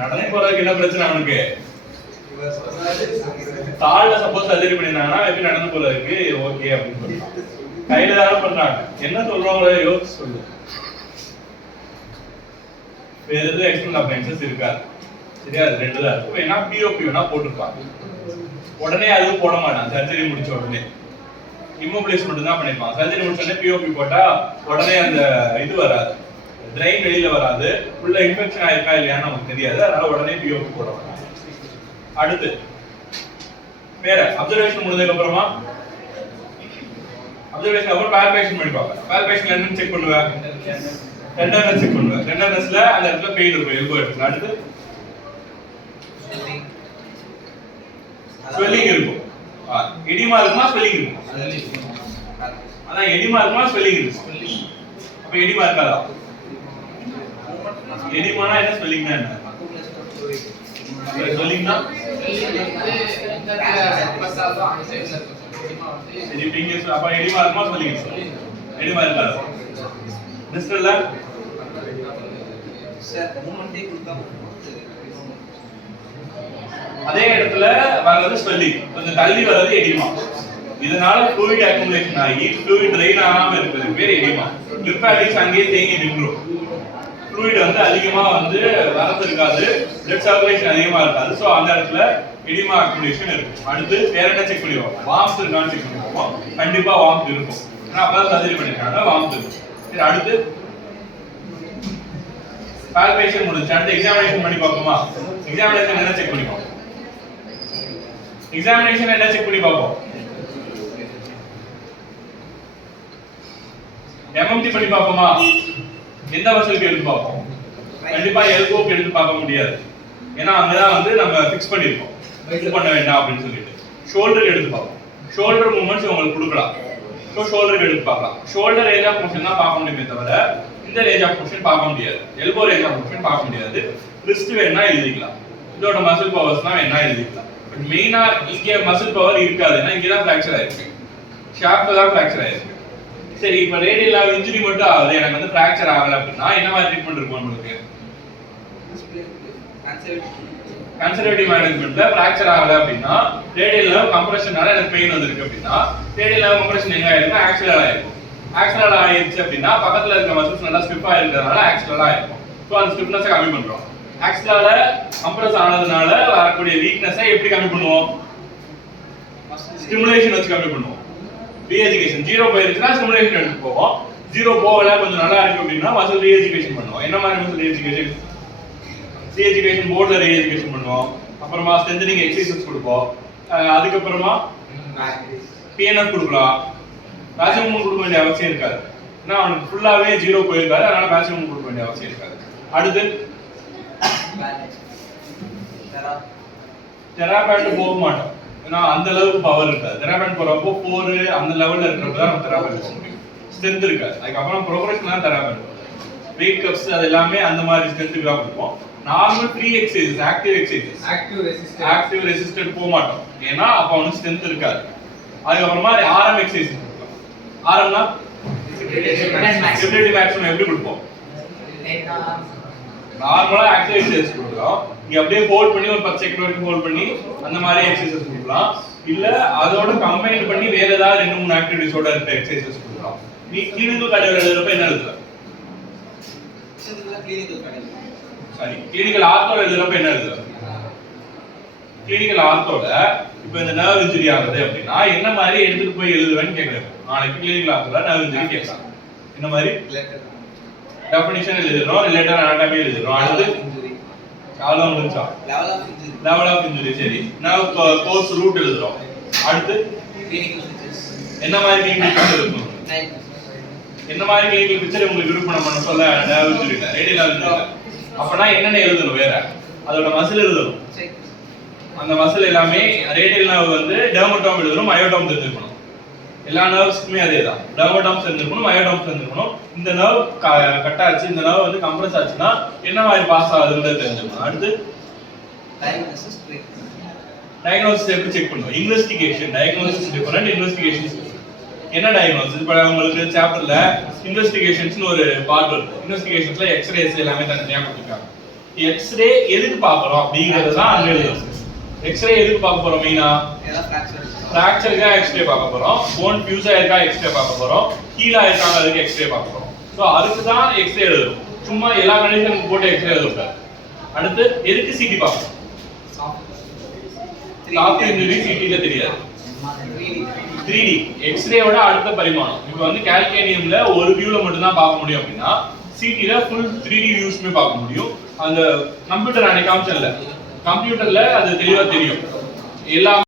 நடனே போறதுக்கு என்ன பிரச்சனை அவனுக்கு? கால்ல சப்போஸ் சர்ஜரி பண்ணிருந்தாங்கன்னா எப்படி நடந்து போறதுக்கு ஓகே அப்படின்னு சொல்றாங்க. கையில தானே பண்றாங்க. என்ன சொல்றவங்கள யோசிச்சு சொல்லு. வேற எதுவும் எக்ஸ்டர்னல் அப்ளையன்சஸ் இருக்காது. சரியா? அது ரெண்டு தான் இருக்கும். ஏன்னா பிஓபி வேணா போட்டுருப்பாங்க. உடனே அதுவும் போட மாட்டான் சர்ஜரி முடிச்ச உடனே. இம்மோபிலைஸ் மட்டும் தான் பண்ணிருப்பாங்க. சர்ஜரி முடிச்ச உடனே பிஓபி போட்டா உடனே அந்த இது வராது, ட்ரெயின் வெளியில வராது, உள்ள இன்ஃபெக்ஷன் ஆயிருக்கா இல்லையான்னு நமக்கு தெரியாது. அதனால உடனே பிஓபி போட மாட்டாங்க. அடுத்து வேற அப்சர்வேஷன் முடிஞ்சதுக்கு அப்புறமா அப்சர்வேஷன் அப்புறம் பால்பேஷன் பண்ணிப்பாங்க. பால்பேஷன்ல என்னன்னு செக் பண்ணுவேன்? டெண்டர்னஸ் செக் பண்ணுவேன். டெண்டர்னஸ்ல அந்த இடத்துல பெயின் இருக்கும், எல்போ இடத்துல. அடுத்து ஸ்வெல்லிங் இருக்கும். எடிமா இருக்குமா ஸ்வெல்லிங் இருக்கும்? அதான் எடிமா இருக்குமா ஸ்வெல்லிங் இருக்கும். அப்ப எடிமா இருக்காதா? எடிமானா என்ன, ஸ்வெல்லிங்னா என்ன? ஸ்வெல்லிங்னா சரி பிங்க. அப்ப எடிமா இருக்குமா ஸ்வெல்லிங் இருக்கும்? எடிமா இருக்காதா? டிஸ்டல்ல சார் மூமெண்டே கொடுக்காம அதே இடத்துல வர்றது ஸ்வெல்லிங், கொஞ்சம் தள்ளி வர்றது எடிமா. இதனால ஃப்ளூயிட் அக்குமுலேஷன் ஆகி ஃப்ளூயிட் ட்ரெயின் ஆகாம இருக்கிறது பேர் எடிமா. லிம்பாட்டிக்ஸ் அங்கேயே தேங்கி நின்றும். ஃப்ளூயிட் வந்து அதிகமா வந்து வரது இருக்காது, பிளட் சர்க்குலேஷன் அதிகமா இருக்காது. ஸோ அந்த இடத்துல எடிமா அக்குமுலேஷன் இருக்கும். அடுத்து வேற என்ன செக் பண்ணிடுவோம்? வார்ம்த் இருக்கான்னு செக் பண்ணிடுவோம். கண்டிப்பா வார்ம்த் இருக்கும், ஏன்னா அப்பதான் சர்ஜரி பண்ணிருக்காங்க, வார்ம்த் இருக்கும். சரி, அடுத்து பால்பேஷன் முடிஞ்சு அடுத்து எக்ஸாமினேஷன் பண்ணி பார்ப்போமா? எக்ஸாமினேஷன் என்ன செக் பண்ணிப்போம்? எக்ஸாமினேஷன் என்ன செக் பண்ணி பார்ப்போம்? எம்எம்டி பண்ணி பார்ப்போமா? எந்த வசலுக்கு எடுத்து பார்ப்போம்? கண்டிப்பா எல்போக்கு எடுத்து பார்க்க முடியாது, ஏன்னா அங்கதான் வந்து நம்ம ஃபிக்ஸ் பண்ணிருக்கோம் இது பண்ண வேண்டாம் அப்படின்னு சொல்லிட்டு. ஷோல்டருக்கு எடுத்து பார்ப்போம். ஷோல்டர் மூவ்மெண்ட்ஸ் உங்களுக்கு கொடுக்கலாம், ஸோ ஷோல்டருக்கு எடுத்து பார்க்கலாம். ஷோல்டர் ரேஞ்ச் ஆஃப் மோஷன் தான் பார்க்க முடியுமே தவிர இந்த ரேஞ்ச் ஆஃப் மோஷன் பார்க்க முடியாது, எல்போ ரேஞ்ச் ஆஃப் மோஷன் பார்க்க முடியாது. ரிஸ்ட் வேணா எழுதிக்கலாம், இதோட மசில் பவர்ஸ்னா வேணா எழுதிக்கலாம். பட் மெயினா இங்க மசில் பவர் இருக்காது, ஏன்னா இங்க தான் ஃபிராக்சர் ஆயிருக்கு, ஷாஃப்ட்ல தான் ஃபிராக்சர் ஆயிருக்கு. சரி, இப்போ ரேடியல் இன்ஜுரி மட்டும் ஆகுது, எனக்கு வந்து ஃபிராக்சர் ஆகல அப்படின்னா என்ன மாதிரி ட்ரீட்மெண்ட் இருக்கும் உங்களுக்கு? கன்சர்வேட்டிவ் மேனேஜ்மெண்ட்ல ஃபிராக்சர் ஆகல அப்படின்னா ரேடியல் நர்வ் கம்ப்ரஷனால எனக்கு பெயின் வந்திருக்கு அப்படின்னா ரேடியல் நர்வ் கம்ப்ரஷன் எங்க ஆயிருக்கும்? ஆக்சிலர் ஆயிருக்கும். ஆக்சிலர் ஆயிருச்சு அப்படின்னா பக்கத்துல இருக்க மசில்ஸ் நல்லா ஸ்டிஃபா இருக்கிறதுனால ஆக்சிலர் ஆயிருக்கும். ஸோ அந்த ஸ்டிஃப்னஸை கம்மி பண்றோம். ஆக்சிலர்ல கம்ப்ரஸ் ஆனதுனால வரக்கூடிய வீக்னஸை எப்படி கம்மி பண்ணுவோம்? ஸ்டிமுலேஷன் வச்சு கம்மி பண்ணுவோம். ரீஎஜுகேஷன் 0 போயிருச்சுன்னா ஸ்டிமுலேஷன் எடுத்து போவோம். 0 போகல கொஞ்சம் நல்லா இருக்கு அப்படின்னா மசில் ரீஎஜுகேஷன் பண்ணுவோம். என்ன மாதிரி மசில் ரீஎஜுகேஷன்? ரீஎஜுகேஷன் போர்ட்ல ரீஎஜுகேஷன் பண்ணுவோம். அப்புறமா ஸ்ட்ரென்தனிங் எக்ஸசைசஸ் கொடுப்போம். அதுக்கப்புறமா பிஎன்எஃப் கொடுக்கலாம். மேக்ஸிமம் கொடுக்க வேண்டிய அவசியம் இருக்காது, ஏன்னா அவனுக்கு ஃபுல்லாவே 0 போயிருக்காரு, அதனால மேக்ஸிமம் கொடுக்க வேண்டிய அவசியம் இருக்காது. அடுத்து தெராபேண்ட் போக மாட்டோம், ஏன்னா அந்த அளவுக்கு பவர் இருக்காது. தெராபேண்ட் போறப்போ 4 அந்த லெவல்ல இருக்கிறப்ப தான் நம்ம தெராபேண்ட் போக முடியும், ஸ்ட்ரென்த் இருக்காது. அதுக்கப்புறம் ப்ரோக்ரஷன் தான் தெராபேண்ட், வெயிட் கப்ஸ் அது எல்லாமே அந்த மாதிரி ஸ்ட்ரென்த்துக்கு தான் கொடுப்போம். Normal free exercises, active resistant போக மாட்டோம், ஏன்னா அப்ப அவனுக்கு ஸ்ட்ரென்த் இருக்காது. அதுக்கப்புறமா ஆர்எம் எக்ஸசைஸ் கொடுப்போம். ஆர்எம்னா ஸ்டெபிலிட்டி மேக்ஸிமம் எப்படி கொடுப்போம்? நார்மலா ஆக்டிவ் எக்ஸசைஸ் கொடுக்கலாம். நீங்க அப்படியே ஹோல்ட் பண்ணி ஒரு 10 செகண்ட் வரைக்கும் ஹோல்ட் பண்ணி அந்த மாதிரி எக்ஸசைஸ் கொடுக்கலாம். இல்ல அதோட கம்பைன் பண்ணி வேற ஏதாவது 2-3 ஆக்டிவிட்டிஸோட இருக்க எக்ஸசைசஸ் கொடுக்கலாம். நீ கிளினிக்கல் கடையில எழுதுறப்ப என்ன எழுதுற? சரி, கிளினிக்கல் ஆர்த்தோல எழுதுறப்ப என்ன எழுதுற? கிளினிக்கல் ஆர்த்தோல இப்போ இந்த நர்வ் இன்ஜுரி ஆகுது அப்படின்னா என்ன மாதிரி எடுத்துட்டு போய் எழுதுவேன்னு கேக்குறேன். நாளைக்கு கிளினிக்கல் ஆர்த்தோல நர்வ் இன்ஜுரி கேட்கலாம். என்ன மாதிரி டெஃபினிஷன் எழுதுறோம், ரிலேட்டட் அனாட்டமி எழுதுறோம். அடுத்து காலம் முடிஞ்சா லெவல் ஆஃப் இன்ஜுரி. சரி, நர்வ் கோர்ஸ் ரூட் எழுதுறோம். அடுத்து என்ன மாதிரி கிளினிக்கல் பிக்சர் இருக்கும்? என்ன மாதிரி கிளினிக்கல் பிக்சர் உங்களுக்கு விருப்பம் பண்ண சொல்ல நர்வ் இன்ஜுரில ரேடியல் நர்வ் இன்ஜுரில அப்பனா என்னென்ன எழுதணும்? வேற அதோட மசில் எழுதணும். அந்த மசில் எல்லாமே ரேடியல் நர்வ் வந்து டெர்மட்டோம் எழுதணும், மயோட்டோம் தெரிஞ்சிருக்கணும். எல்லா நர்வ்ஸ்க்குமே அதே தான், டெர்மட்டோம் தெரிஞ்சிருக்கணும், மயோட்டோம் தெரிஞ்சிருக்கணும். இந்த நர்வ் கட் ஆச்சு, இந்த நர்வ் வந்து கம்ப்ரஸ் ஆச்சுன்னா என்ன மாதிரி பாஸ் ஆகுதுன்றது தெரிஞ்சிருக்கணும். அடுத்து டயக்னோசிஸ் எப்படி செக் பண்ணுவோம்? இன்வெஸ்டிகேஷன். Diagnosis different, investigations. என்ன டயக்னோசிஸ்? இப்போ உங்களுக்கு சாப்டர்ல இன்வெஸ்டிகேஷன்ஸ்னு ஒரு பார்ட் இருக்கு. இன்வெஸ்டிகேஷன்ஸ்ல எக்ஸ்ரேஸ் எல்லாமே தனித்தனியா கொடுத்துருக்காங்க. எக்ஸ்ரே எதுக்கு பார்க்கறோம் அப்படிங்கிறது தான் அங்க எழுதுறோம். எக்ஸ்ரே எதுக்கு பார்க்க போறோம்? மெயினா ஃபிராக்சருக்கு எக்ஸ்ரே பார்க்க போறோம், போன் ஃபியூஸ் ஆயிருக்கா எக்ஸ்ரே பார்க்க போறோம், ஹீல் ஆயிருக்காங்க அதுக்கு எக்ஸ்ரே பார்க்க போறோம். ஸோ அதுக்கு தான் எக்ஸ்ரே எழுதுறோம். சும்மா எல்லா கண்டிஷனுக்கு போட்டு எக்ஸ்ரே எழுதுறோம். அடுத்து எதுக்கு சிடி பார்க்கணும்? சாஃப்ட் இன்ஜுரி சிடில தெரியாது. 3D எக்ஸ்ரேவோட அடுத்த பரிமாணம். இப்போ வந்து கால்கேனியம்ல ஒரு வியூல மட்டும் தான் பார்க்க முடியும் அப்படின்னா சிடில ஃபுல் 3D வியூஸ்மே பார்க்க முடியும். அந்த கம்ப்யூட்டர் அன்னைக்கு காமிச்சல கம்ப்யூட்டர்ல அது தெளிவா தெரியும் எல்லா